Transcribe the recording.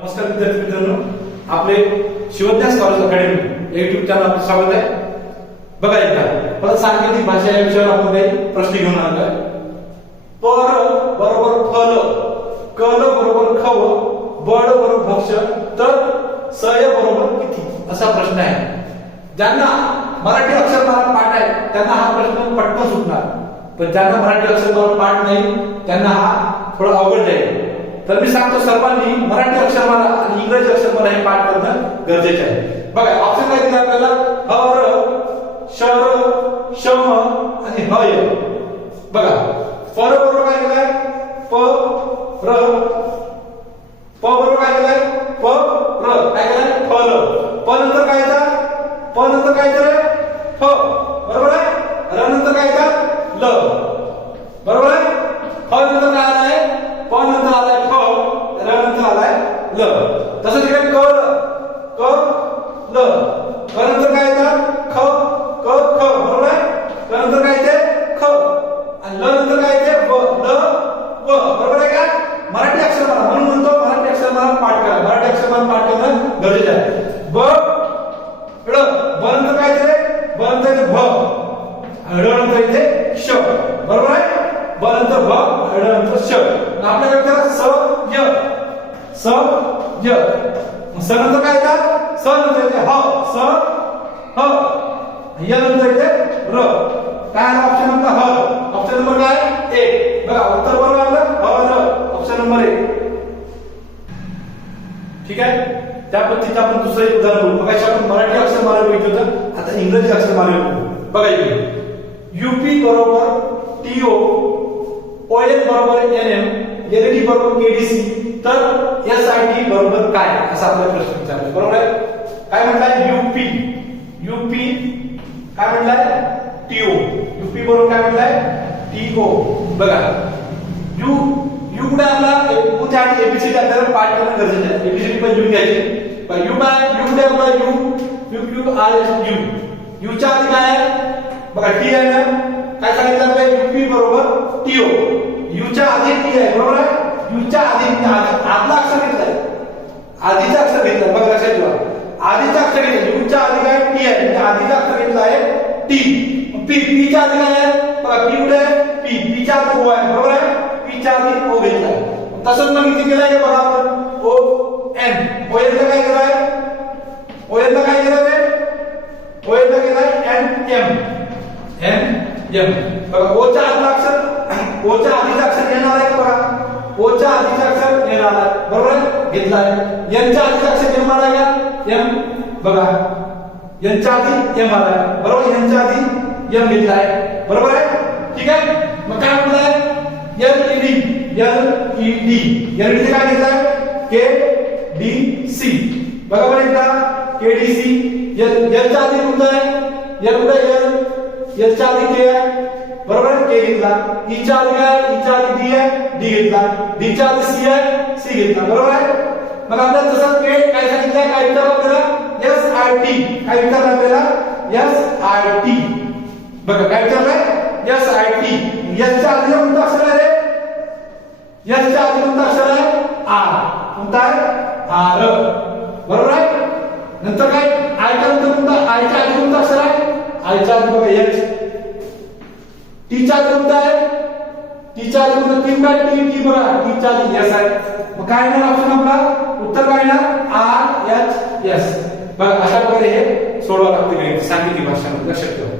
नमस्कार विद्यार्थी मित्रांनो. आपले Shivagyan college academy YouTube channel आपलं स्वागत आहे. बघा एकदा परत सांकेतिक भाषा या विषयावर आपण काही प्रश्न घेऊन आलो आहे. पर बरोबर फल कल बरोबर खव बळ बरोबर भक्ष तर सय बरोबर किती असा प्रश्न आहे. ज्यांना मराठी अक्षरमाला पाठ आहे त्यांना हा प्रश्न पटकन सुटणार. पण ज्यांना मराठी अक्षरमाला पाठ नाही त्यांना हा थोडा अवघड जाईल. तर मी सांगतो सर्वांनी मराठी अक्षरमाला आणि इंग्रजी अक्षरमाला हे पाठ करणं गरजेचे आहे. बघा ऑप्शन काय दिलं आपल्याला? हर शर शम आणि हय बघा पर बरोबर काय केलंय? प र प बरोबर काय केलंय? प र. काय केलंय? फल प नंतर काय येतात प नंतर काय येतं फ. बरोबर आहे? र नंतर काय येतात ल. बरोबर आहे फ नंतर काय आलाय प नंतर आलाय फ र नंतर आलाय ल तसंच इकडे क ल क ल क नंतर काय येतं ख क ख बरोबर आहे क नंतर काय येते ख आणि ल नंतर काय येते व ल व बरोबर आहे का मराठी अक्षरमाला म्हणून म्हणतो मराठी अक्षरमाला पाठ करा मराठी अक्षरमाला पाठ करणं गरजेचं आहे ब ळ ब नंतर काय येते ब नंतर येते भ आणि ळ नंतर येते श बरोबर आहे ब नंतर आपल्याकडे करा स य. स य. स नंतर काय येतात स नंतर येते ह. स ह. य नंतर येते र. काय आलं? ऑप्शन नंबर ह. ऑप्शन नंबर काय? एक बघा उत्तर बरोबर आलं? ह र. ऑप्शन नंबर एक ठीक आहे? त्या पद्धतीचं आपण दुसरं एक उदाहरण बघू. बघा आपण मराठी अक्षर मारायला बघितलं होतं. आता इंग्रजी अक्षर मारायला बघू. बघा युपी बरोबर टीओ ओएल बरोबर एन एम एलईडी बरोबर केडीसी तर एस आय टी बरोबर काय? असा आपला प्रश्न विचारला बरोबर आहे? काय म्हणताय युपी युपी काय म्हणलाय टीओ युपी बरोबर काय म्हणलाय टीओ बघा. यू यू कुठे आपला उद्या आणि एबीसीडी आपल्याला पाठ करणं गरजेचं आहे. एबीसीडी पण लिहून घ्यायची. पण यू काय? यू कुठे आपला U U Q R S U यूच्या आधी काय आहे? बघा टी आहे ना काय सांगितलं आपल्याला? युपी बरोबर टीओ यूच्या आधी टी आहे बरोबर आहे? यूच्या आधी आधी- अक्षर घेतलाय आधीचं अक्षर घेतलंय बघ लक्षात ठेवा. आधीचं अक्षर घेतलं यूच्या आधी काय? टी आहे. म्हणजे आधीचं अक्षर घेतलं आहे टी पी पीच्या आधी काय आहे? बघा पी कुठे आहे? पी पीच्या आधी ओ आहे. बरोबर आहे? पीच्या आधी ओ घेतलाय तसंच मग इथे केलंय बघा आपण. ओ एन ओ एन काय केलंय ओ एन काय केलं रे ओ एन केलंय एन एम ओच्या आधीचं ओच्या आधीचं अक्षर एन आलाय का ओच्या आधीचं अक्षर एन आलाय बरोबर आहे घेतलाय एनच्या आधीचं अक्षर एम आलाय का एम बघा यांच्या आधी एम आलाय बरोबर यांच्या आधी एम घेतलाय बरोबर आहे ठीक आहे मग काय म्हटलंय L E D L E D. L D K D C बघा बरं एकदा के डी सी एल एलच्या आधी कोणतं आहे एल कुठे एलच्या आधी के आहे बरोबर? आहे के घेतला. ईच्या आधी काय? ईच्या आधी डी आहे. डी घेतला. डीच्या आधी सी आहे. सी घेतला. बरोबर आहे? मग आता जसं के काय सांगितलं काय विचार आपल्याला? एस आर टी काय विचार आपल्याला? एस आर टी बघा काय विचारलंय एस आर टी एसच्या आधी कोणतं अक्षर आहे रे? एसच्या आधी कोणतं अक्षर आहे? आर कोणता आहे? आर बरोबर आहे? नंतर काय? आयच्या नंतर कोणतं? आयच्या आधी आहे आयच्या बघा एच टीच्या आधी कोणतं आहे? टीच्या आधी कोणतं? टी काय? टी टी बघा. टीच्या आधी एस आहे. मग काय येणार ऑप्शन आपला? उत्तर काय येणार? आर एच एस बघा अशा प्रकारे हे सोडवा लागते सांगितली भाषा लक्षात ठेवा.